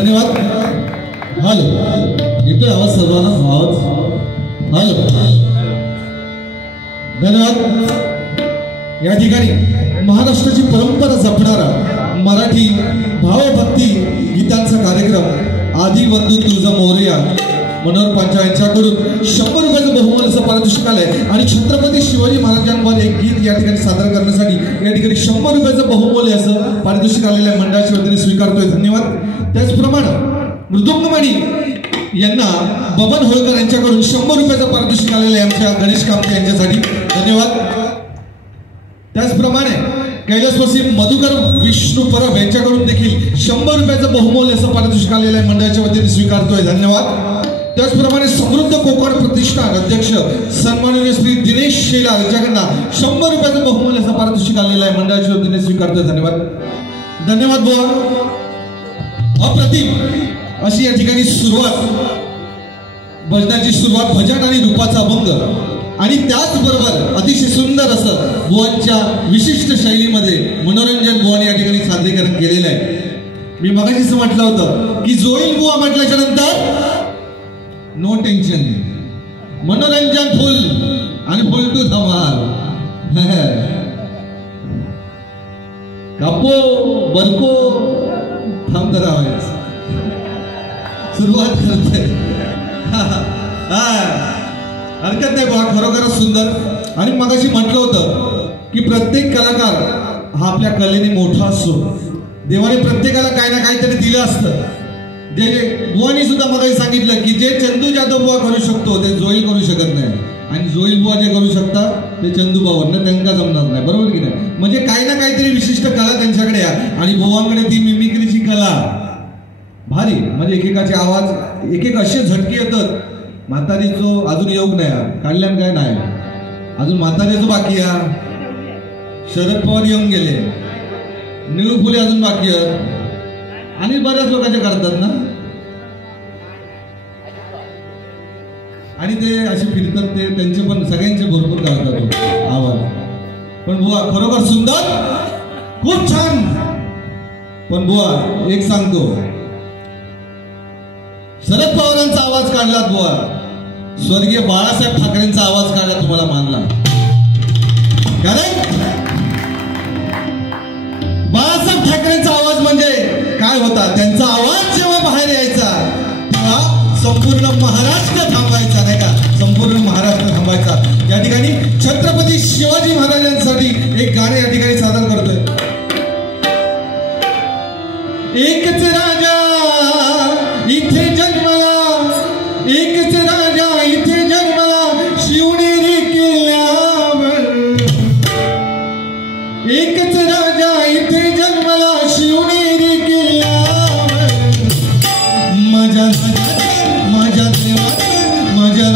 धन्यवाद. हॅलो, येतोय आवाज सर्वांना? आवाज हॅलो. धन्यवाद. या ठिकाणी महाराष्ट्राची परंपरा जपणारा मराठी भावभक्ती गीतांचा कार्यक्रम आदी बंधू तुळजा मोरया मनोहर पांचा यांच्याकडून 100 रुपयाचं बहुमान असं पारितोषिक आलंय आणि छत्रपती शिवाजी महाराजांवर एक गीत या ठिकाणी सादर करण्यासाठी या ठिकाणी 100 रुपयाचं बहुमूल्य असं पारितोषिक आलेल्या मंडळाच्या वतीने स्वीकारतोय. धन्यवाद. त्याचप्रमाणे मृदुंगमणी यांना बबन होळकर यांच्याकडून 100 रुपयाचं पारितोषिक आलेलं आहे आमच्या गणेश कामते यांच्यासाठी. धन्यवाद. त्याचप्रमाणे कैलासवासी मधुकर विष्णू परब यांच्याकडून देखील 100 रुपयाचं बहुमूल्य असं पारितोषिक आलेलं आहे मंडळाच्या वतीने स्वीकारतोय. धन्यवाद. त्याचप्रमाणे समृद्ध कोकण प्रतिष्ठान अध्यक्ष सन्माननीय श्री दिनेश शेलार यांच्याकडनं 100 रुपयाचं बहुमूल्य असं पारितोषिक आलेलं आहे मंडळाच्या वतीने स्वीकारतोय. धन्यवाद. धन्यवाद बुवा. अप्रतिम अशी या ठिकाणी सुरुवात, भजनाची सुरुवात भजन आणि रूपाचा अभंग आणि त्याचबरोबर अतिशय सुंदर असं बुवांच्या विशिष्ट शैलीमध्ये मनोरंजन बुवाने या ठिकाणी सादरीकरण केलेलं आहे. मी मगाशीच म्हटलं होतं की जोईल बुवा म्हटल्याच्या नंतर नो टेन्शन, मनोरंजन फुल आणि फुल टू धमाल. कापो बरको थांब जरा सुरुवात करते. हरकत नाही बघा, खरोखरच सुंदर. आणि मगाशी म्हटलं होतं की प्रत्येक कलाकार हा आपल्या कलेने मोठा असतो. देवाने प्रत्येकाला काही ना काहीतरी दिलं असतं. जे बुवानी सुद्धा मगाशी सांगितलं की जे चंदू जाधव बुवा करू शकतो ते जोईल करू शकत नाही, आणि जोईल बुवा जे करू शकतात ते चंदू बाबांना त्यांना जमणार नाही. बरोबर की नाही? म्हणजे काही ना काहीतरी विशिष्ट कला त्यांच्याकडे आहे आणि बुवांकडे ती मिमिक्रीची कला भारी. म्हणजे एकेकाचे आवाज एक असे झटके येतात. म्हातारीचो अजून योग नाही काढल्यान काय नाही, अजून म्हातारीचो बाकी आहे. शरद पवार येऊन गेले, निळू फुले अजून बाकी आहेत आणि बऱ्याच लोकांचे करतात ना, आणि ते असे फिरतात ते त्यांचे पण सगळ्यांचे भरपूर करतात आवाज. पण बुवा खरोखर सुंदर, खूप छान. पण बुवा एक सांगतो, शरद पवारांचा आवाज काढला बुवा, स्वर्गीय बाळासाहेब ठाकरेंचा आवाज काढला तुम्हाला मानला. कारण बाळासाहेब ठाकरेंचा आवाज म्हणजे काय होता, त्यांचा आवाज जेव्हा बाहेर यायचा तेव्हा संपूर्ण महाराष्ट्र थांबायचा, नाही का? संपूर्ण महाराष्ट्र थांबायचा. या ठिकाणी छत्रपती शिवाजी महाराजांसाठी एक गाणे या ठिकाणी सादर करतोय. एकच राजा इथे जन्मला, एकच राजा इथे जन्मला शिवनेरी किल्ल्यावर. एकच राजा इथे जन्मला शिवनेरी किल्ल्यावर. माझ्या माझ्या देवाचं माझ्या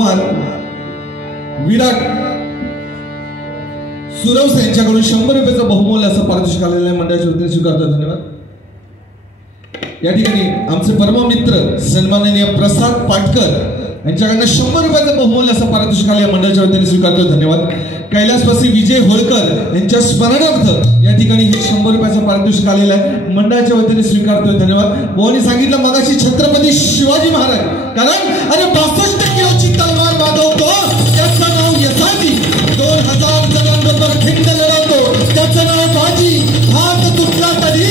बहुमान विराट सुरवस यांच्याकडून 100 रुपयाचं बहुमूल्य असं पारितोषिक आलेलं आहे. मंडळाच्या वतीने स्वीकारतो. धन्यवाद. या ठिकाणी आमचे परममित्र सन्माननीय प्रसाद पाटकर यांच्याकडनं 100 रुपयाचं बहुमूल्य असं पारितोषिक आलेलं मंडळाच्या वतीने स्वीकारतो. धन्यवाद. कैलासवासी विजय होळकर यांच्या स्मरणार्थ या ठिकाणी हे 100 रुपयाचं पारितोषिक आलेलं आहे. मंडळाच्या वतीने स्वीकारतोय. धन्यवाद. भाऊनी सांगितलं मगाशी छत्रपती शिवाजी महाराज, कारण अरे 62 किलोची तलवार वाजवतो त्याचं नाव यसाजी, 2000 जणांबरोबर खिंड लढवतो त्याचं नाव बाजी, हात तुटला तरी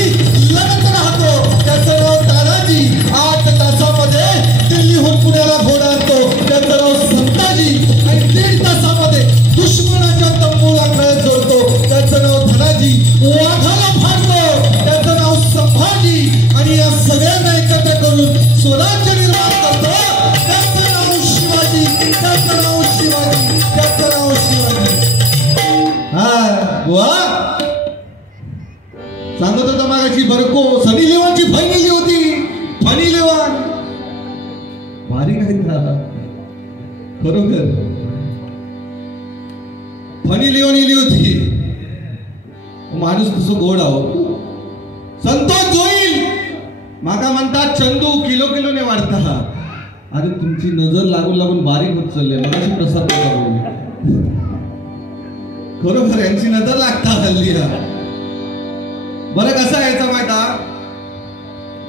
लढत राहतो त्याचं नाव तानाजी, 8 तासामध्ये दिल्लीहून पुण्याला घोडा आणतो त्याचं नाव संताजी, आणि 1.5 तासामध्ये दुश्मनाच्या तंबूला कळ जोडतो त्याचं नाव धनाजी, वाघाला फाडतो त्याचं नाव संभाजी, आणि या सगळ्यांना एकत्र करून स्वराज्य निर्माण करतो त्याचं नाव शिवाजी, त्याचं नाव शिवाजी, त्याचं नाव शिवाजी. वा सांगत होता मागाची बरको सनी लिओनची फाईन लिहिली होती. फनी लिओन भारी काय खरोखर फनी लिओन लिहिली होती. माणूस कसं गोड आहो. संतोष जोईल मागा म्हणतात चंदू किलो किलोने वाढता. अरे तुमची नजर लागून लागून बारीक होत चालले. मगाशी प्रसाद खरोखर यांची नजर लागता हल्ली. बरं कसं यायचं माहिती आहे,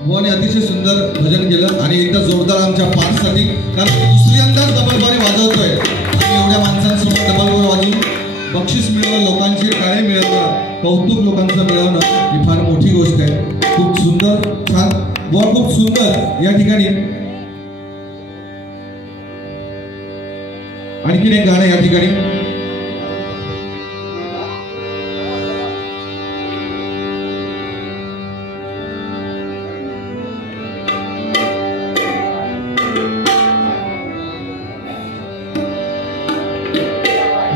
भुवाने अतिशय सुंदर भजन केलं आणि एकदा जोरदार आमच्या पार्टसाठी, कारण दुसऱ्यांदा डबलबारी वाजवतोय आणि एवढ्या माणसांसमोर डबलबारी वाजवून बक्षीस मिळवणं, लोकांचे टाळे मिळवणं, कौतुक लोकांचं मिळवणं ही फार मोठी गोष्ट आहे. खूप सुंदर, छान बुवा, खूप सुंदर. या ठिकाणी आणखीन एक गाणं या ठिकाणी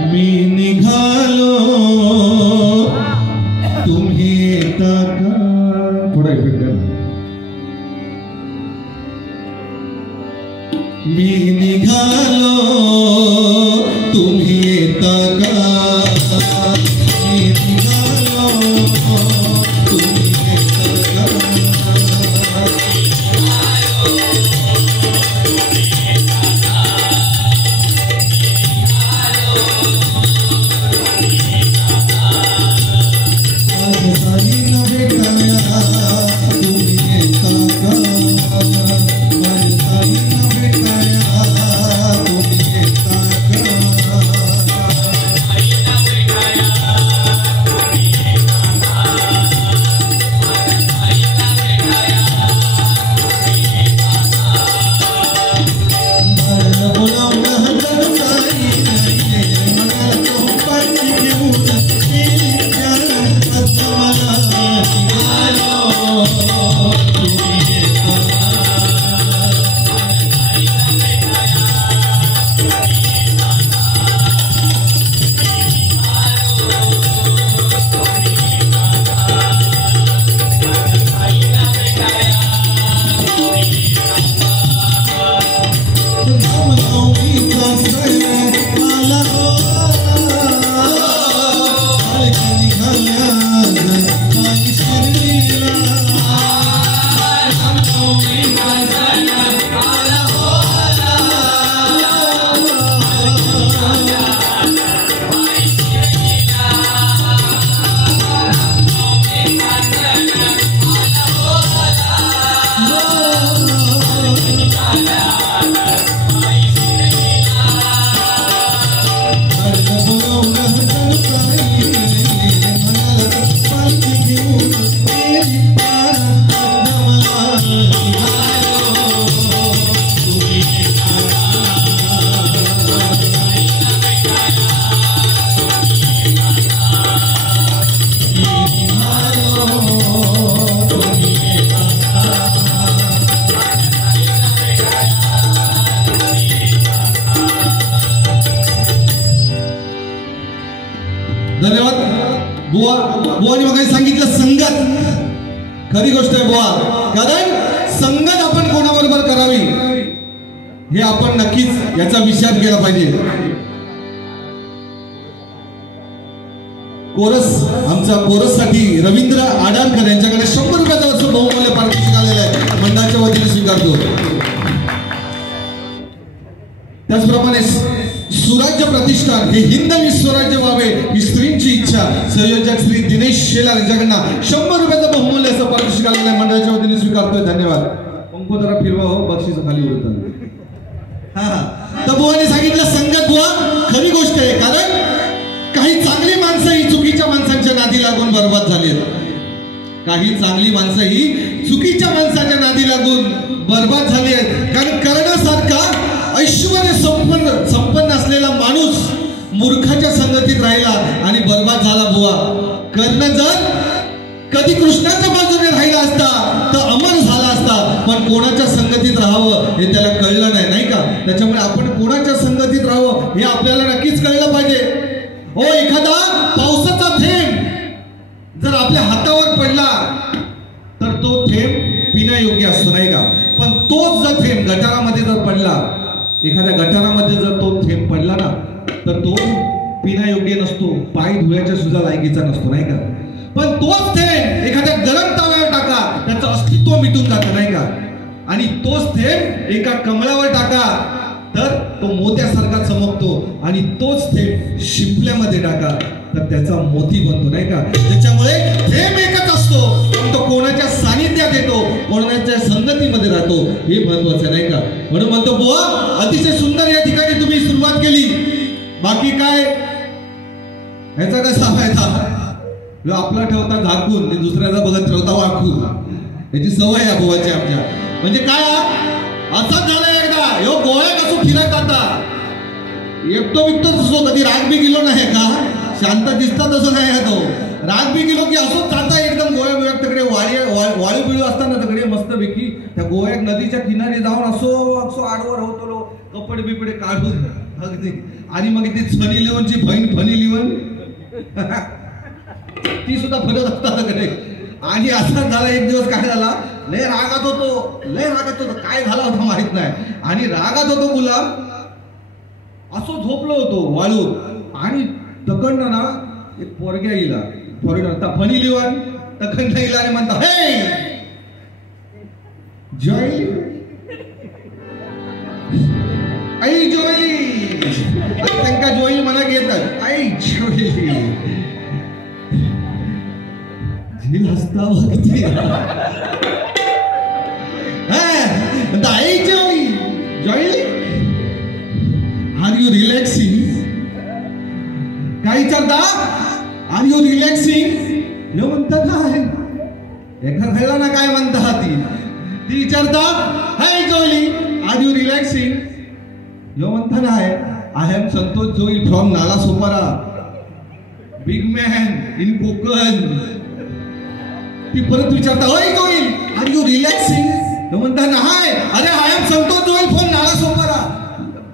मी निघालो तुम्ही येता का, थोडा इफेक्ट आहे. मी निघालो तुम्ही येता का, मी निघालो तुम्ही येता का. धन्यवाद. बुवानी मग सांगितलं संगत खरी गोष्ट आहे बुवा, कारण संगत आपण कोणाबरोबर करावी हे आपण नक्कीच याचा विचार केला पाहिजे. कोरस आमच्या कोरससाठी रवींद्र आडालकर यांच्याकडे 100 रुपयाचा वर्ष बहुमूल्य पारितोषिक आलेलं आहे, मंडळाच्या वतीने स्वीकारतो. त्याचप्रमाणे सुराज्य प्रतिष्ठान हे हिंदवी स्वराज्य व्हावे ही स्त्रींची इच्छा, संयोजक श्री दिनेश शेलार यांच्याकडनं 100 रुपयाचा बहुमूल्य असं पारितोषिक आलेलं आहे, मंडळाच्या वतीने स्वीकारतोय. धन्यवाद. पंखो जरा फिरवा हो, बक्षीस खाली उडत. तर बुवाने सांगितलं संगत बुवा खरी गोष्ट आहे, कारण काही चांगली माणसं ही चुकीच्या माणसांच्या नादी लागून बर्बाद झालीत. काही चांगली माणसं ही चुकीच्या माणसाच्या नादी लागून बर्बाद झाली आहेत. कारण करण्यासारखा ऐश्वर्य संपन्न असलेला माणूस मूर्खाच्या संगतीत राहिला आणि बर्बाद झाला. बुवा कर्ण जर कधी कृष्णाच्या बाजूने राहिला असता तर अमर झाला असता, पण कोणाच्या संगतीत राहावं हे त्याला कळलं नाही, नाही का? त्याच्यामुळे आपण कोणाच्या संगतीत राहावं हे आपल्याला नक्कीच कळलं पाहिजे. हो, एखादा पावसाचा थेंब जर आपल्या हातावर पडला तर तो थेंब पिण्यायोग्य असतो, नाही का? पण तोच जर थेंब गटारामध्ये जर पडला, एखाद्या गटारामध्ये जर तो थेंब पडला ना तर तो पिण्यायोग्य नसतो, पाय धुण्याच्या सुद्धा लायकीचा नसतो, नाही का? पण तोच थेंब एखाद्या गरम तव्यावर टाका, त्याचं अस्तित्व मिटून जातं, नाही का? आणि तोच थेंब एका कमळावर टाका तर तो मोत्यासारखा चमकतो, आणि तोच थेंब शिंपल्यामध्ये टाका तर त्याचा मोती बनतो, नाही का? त्याच्यामुळे थेंब एकच असतो, पण तो कोणाच्या सानिध्यात येतो, कोणाच्या संगतीमध्ये राहतो, हे महत्वाचं, नाही का? म्हणून म्हणतो बुवा अतिशय सुंदर या ठिकाणी तुम्ही सुरुवात केली. बाकी काय ह्याचा कसा फायदा? आपला ठेवता झाकून दुसऱ्याचा बघत ठेवता वाकून, याची सवय आहे बुवाची आमच्या. म्हणजे काय असंच झालं एकदा, ह्यो गोळ्या कसं फिरत आता एकटो विकतो तसो, कधी राग बी गेलो नाही का? शांत दिसता तसं नाही आहे तो. राग बी गेलो की असोच जाता एकदम गोळ्या बिळ्या तिकडे वाळू बिळू असताना तिकडे मस्त पैकी त्या गोव्यात नदीच्या किनारी जाऊन असो आडवर होतो, कपडे बिपडे काढून अगदी, आणि मग ती सनी लिओनची बहीण फनी लिओन ती सुद्धा फरत असतात कडे. आणि असा झाला एक दिवस, काय झाला, लय रागात होतो, काय झाला होता माहित नाही, आणि रागात होतो गुलाम, असो झोपलो होतो वाळूत, आणि तकडनं ना एक पोरग्या येईला, फॉरेनर फनी लिओन तकडनं येईला आणि म्हणता, हे जॉई आई जोई, त्यांना जोई म्हणा घेतात, आई जोई झील हसता वगैरे आई जोई जोई आर यू रिलॅक्सिंग? काय विचारता? R you relaxing? यो म्हणता काय एका खायला ना काय म्हणता ती विचारता, हाय जोई आर यू रिलॅक्सिंग? यो म्हणता नाही, आय एम संतोष जोई from Nala Sopara, big man in Konkan. ती परत विचारता, होय जोईल आर यू रिलॅक्सिंग? तो म्हणता नाही, अरे I am Santosh जोईल from Nala Sopara.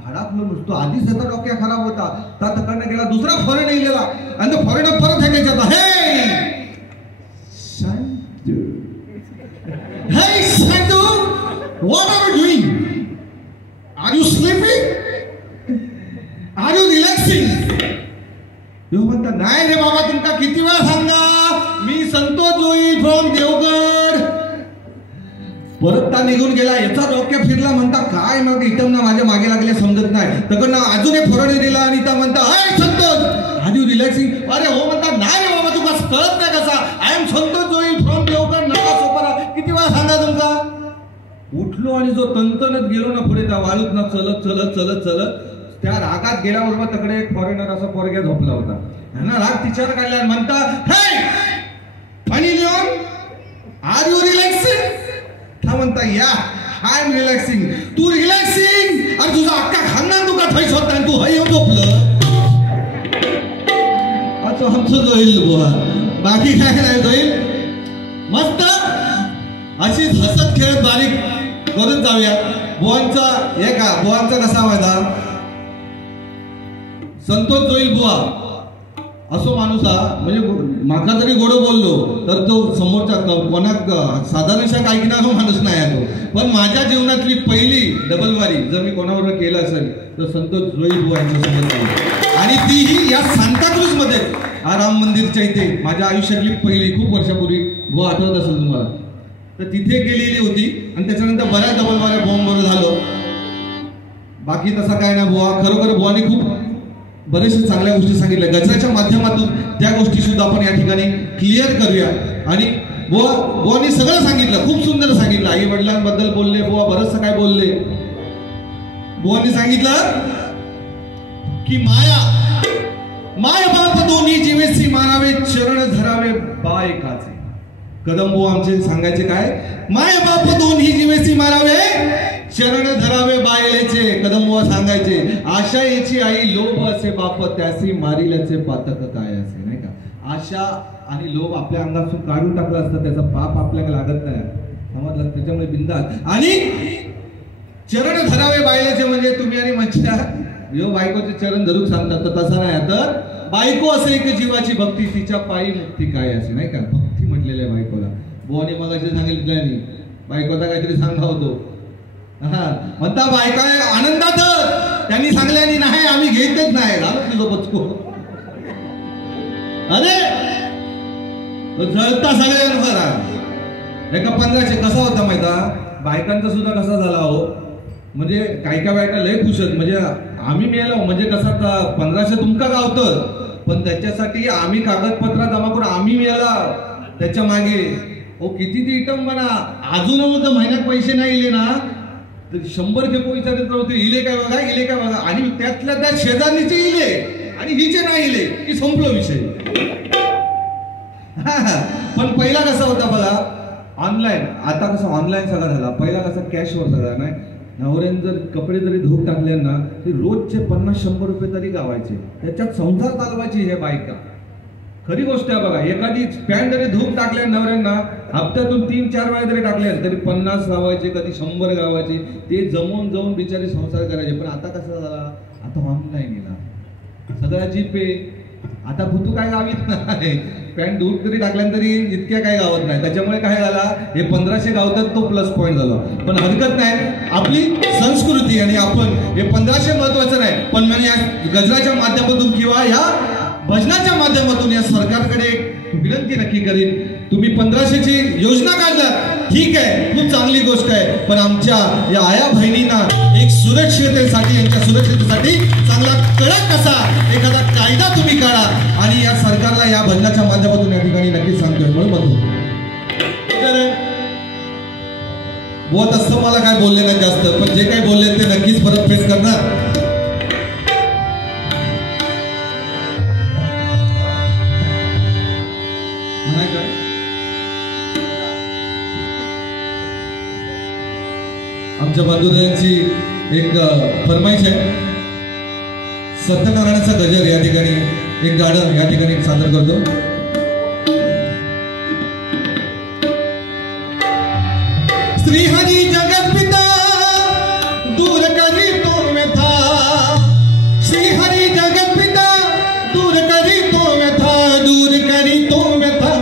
भाडातलं नुसतो आधीच त्याचा डोक्या खराब होता, त्या तकडनं गेला दुसरा फॉरेन गेला, आणि तो फॉरेनर परत आहे त्याच्यात, hey Santu, hey Santu what are you doing? Are you sleeping? Are you relaxing? यो म्हणता नाही रे बाबा, तुमका किती वेळा सांगा, मी संतोष जोई फ्रॉम देवगड. परत ता निघून गेला, याचा डोक्या फिरला, म्हणता काय मग इथं ना माझ्या मागे लागले समजत नाही. तकडनं अजून एक फॉरेन दिला, आणि त्या म्हणता, हाय संतोष आर यू रिलॅक्सिंग? अरे हो म्हणता, नाही रे बाबा तुमका कळत नाही कसा, आय एम संतोष जोई फ्रॉम देवगड नाला सोपारा, किती वेळा सांगा तुमका? उठलो आणि जो तंतनत गेलो ना पुढे त्या वाळूत ना चलत चलत चलत चलत त्या रागात गेल्याबरोबर तकडे एक फॉरेनर असा पोरग्या झोपला होता, ह्यानं राग तिच्यावर काढला आणि म्हणता, hey funny Leon are you relaxing? हा म्हणता, या आय एम रिलॅक्सिंग. तू रिलॅक्सिंग? अरे तुझा अख्खा खानदान तुका थैस होता आणि तू हय येऊन झोपलं. आता आमचं जोईल बुवा, बाकी काय नाही जोईल. मस्त अशीच हसत खेळत बारीक करून जाऊया. बुवांचा हे का, बुवांचा कसा वादा, संतोष जोईल बुवा असो माणूस हा म्हणजे माका जरी गोड बोललो तर तो समोरच्या कोणाक साधारणशा ऐकणारा माणूस नाही आहे तो. पण माझ्या जीवनातली पहिली डबलवारी जर मी कोणाबरोबर केलं असेल तर संतोष रोहित बुवा यांच्यासोबत, आणि तीही या सांताक्रूज मध्ये राम मंदिरच्या इथे माझ्या आयुष्यातली पहिली, खूप वर्षापूर्वी बुवा आठवत असेल तुम्हाला, तर तिथे गेलेली होती. आणि त्याच्यानंतर बऱ्याच डबलवाऱ्या बॉम्बवर झालो. बाकी तसा काय ना बुवा, खरोखर बुवानी खूप बरेचशे चांगल्या गोष्टी सांगितल्या. गजराच्या माध्यमातून त्या गोष्टी सुद्धा आपण या ठिकाणी क्लिअर करूया. आणि बुवानी सगळं सांगितलं, खूप सुंदर सांगितलं. आई वडिलांबद्दल बोलले बुवा, बरंचसं काय बोलले. बुवानी सांगितलं की माय बाप दोन्ही जीवेसी मारावे, चरण धरावे बायकाचे. कदम बुवा आमचे सांगायचे काय, माय बाप दोन्ही जीवेसी मारावे, चरण धरावे बायलेचे. कदम बुवा सांगायचे, आशा याची आई, लोभ असे बाप त्यासी मारिल्याचे पातक काय असे, नाही का. आशा आणि लोभ आपल्या अंगातून काढून टाकलं असतं, त्याचा पाप आपल्याला लागत नाही, समजलं. त्याच्यामुळे बिंदास. आणि चरण धरावे बायलेचे म्हणजे तुम्ही आणि म्हणता यो बायकोचे चरण धरून सांगतात, तर तसा नाही. तर बायको असे एक जीवाची भक्ती, तिच्या पायी मुक्ती काय असे, नाही का. भक्ती म्हटलेलं आहे बायकोला. बुवाने मला सांगितलं नाही, बायकोचा काहीतरी सांगा होतो. हा म्हणता बायका आनंदात त्यांनी सांगल्यानी नाही, आम्ही घेतच नाही. झालं तुझं बचको. अरे जळता सगळ्यांवर. एका 1500 कसा होता माहिती, बायकांचा सुद्धा कसा झाला हो, म्हणजे काही बायका लय खुश आहेत. म्हणजे आम्ही मिळालो म्हणजे कसा 1500 तुमका गावतं, पण त्याच्यासाठी आम्ही कागदपत्र जमा करून आम्ही मिळाला त्याच्या मागे. हो किती ती इटम बना. अजून तर महिन्यात पैसे नाही इले ना, तर 100 खेपो विचारत होते, इले काय बघा, इले काय बघा. आणि त्यातल्या त्या शेजारणीचे इले आणि हिचे नाही इले की संपलो विषय. पण पहिला कसा होता बघा, ऑनलाईन. आता कसं ऑनलाईन सगळं झाला. पहिला कसं कॅशवर सगळं नाही. नवऱ्याने जर कपडे जरी धुवून टाकले ना, ते रोजचे 50-100 रुपये तरी गावायचे, त्याच्यात संसार चालवायचे हे बायका. खरी गोष्ट आहे बघा. एखादी पॅन्ट जरी धुवून टाकल्या नवऱ्यांना, हप्त्यातून 3-4 वेळा जरी टाकल्या तरी 50 गावायचे, कधी 100 गावायचे. ते जमून जाऊन बिचारे संसार करायचे. पण आता कसं झाला, आता ऑनलाईन येणार सगळ्या जीपे. आता भूतू काय गावीत नाही, पॅन्ट धुवून तरी टाकल्यानंतर इतक्या काय गावत नाही. त्याच्यामुळे काय झाला, हे 1500 गावतात, तो प्लस पॉईंट झाला. पण हरकत नाही, आपली संस्कृती आणि आपण हे 1500 महत्वाचं नाही. पण मी या गजराच्या माध्यमातून किंवा या भजनाच्या माध्यमातून या सरकारकडे एक विनंती नक्की करीन. तुम्ही 1500ची योजना काढला, ठीक आहे, खूप चांगली गोष्ट आहे. पण आमच्या या आया बहिणींना एक सुरक्षिततेसाठी, यांच्या सुरक्षिततेसाठी चांगला कडक असा एखादा कायदा तुम्ही काढा. आणि या सरकारला या भजनाच्या माध्यमातून या ठिकाणी नक्कीच सांगतोय म्हणून म्हणतो. बुवा तसं मला काय बोलले नाही जास्त, पण जे काही बोलले ते नक्कीच परतफेड करणार. आमच्या बंधुदांची एक फरमाईश आहे, सत्यनारायणाचा गजर या ठिकाणी एक गाणं या ठिकाणी सादर करतो. श्रीहरी जगत पिता दूर करी तो व्यथा, श्रीहरी जगत पिता दूर करी तो व्यथा, दूर करी तो व्यथा.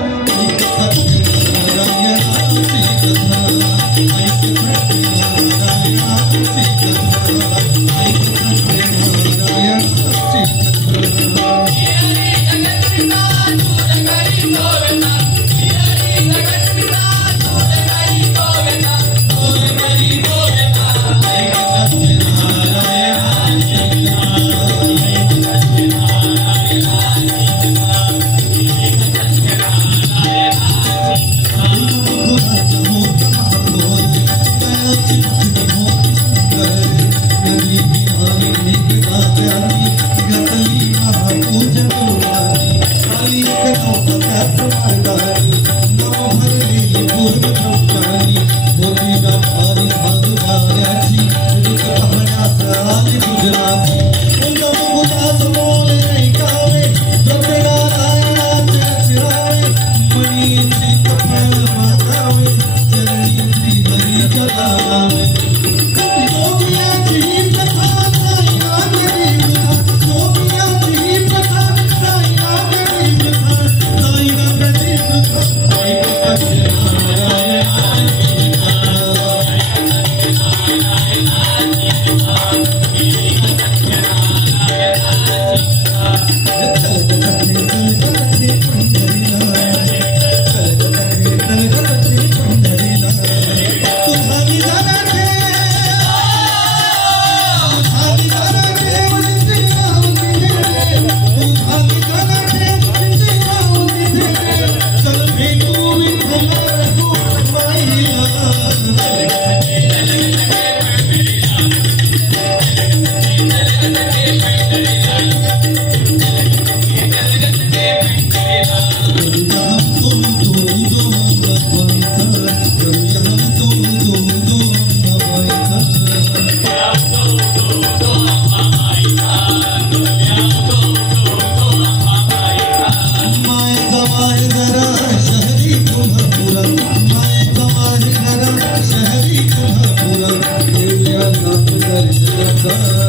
शहरी कोल्हापुरा देऊया नाथ दर्शनाचा